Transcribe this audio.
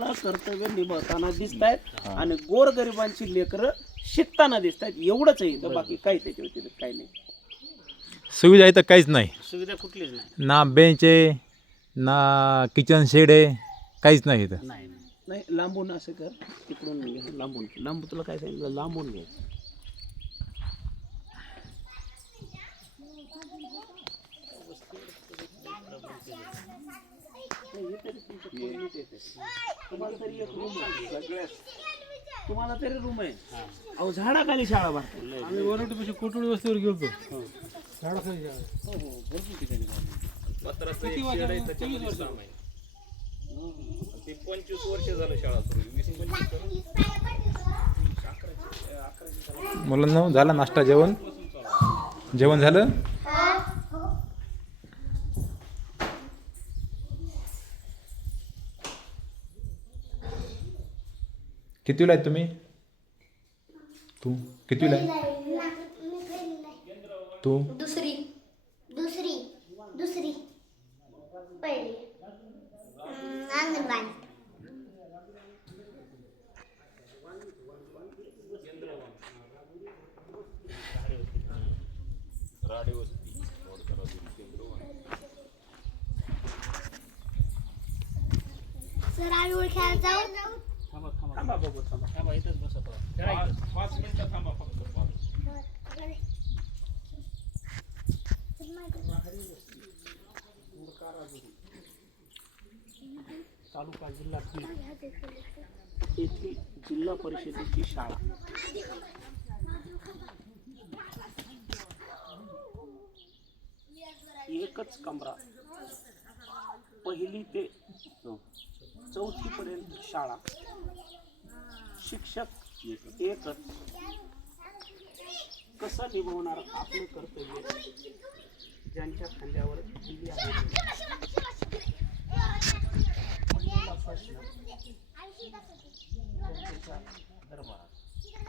आपलं कर्तव्य निभवताना दिसत आहेत आणि गोरगरिबांची लेकरं शिकताना दिसत आहेत. एवढंच आहे इथं, बाकी काही त्याच्या व्यतिरिक्त काही नाही. सुविधा इथं काहीच नाही. सुविधा कुठलीच नाही. ना बेंच आहे ना किचन शेड आहे, काहीच नाही इथं. नाही नाही, लांबून असं कर, तिकडून घे, लांबून तुला काय सांगितलं, लांबून घे. तुम्हाला तरी रूम आहे. अहो झाडाखाली शाळा भरतो. आम्ही वरवटीपाशी कोटुळी वस्तीवर गेलतो. झाडाखाली शाळा. भरपूर ठिकाणी किती वर्ष आहे? 24 वर्ष. ते 25 वर्ष झालं शाळा सुरू. 20-25 मुलांना झाला नाश्ता, जेवण झालं. कितवीला आहेत तुम्ही? तू कितवीला आहे? तू दुसरी पहिली अंगणवाडी. सर आम्ही ओळखायला जाऊ. थांबा बघू, थांबा इथंच बसा. 5 मिनिटं थांबा फक्त. तालुका जिल्हा येथील जिल्हा परिषदेची शाळा. एकच कमरा, पहिली ते 4थी पर्यंत शाळा, शिक्षक एकच. कसं निभवणार आपलं कर्तव्य ज्यांच्या खांद्यावर दिली आहे.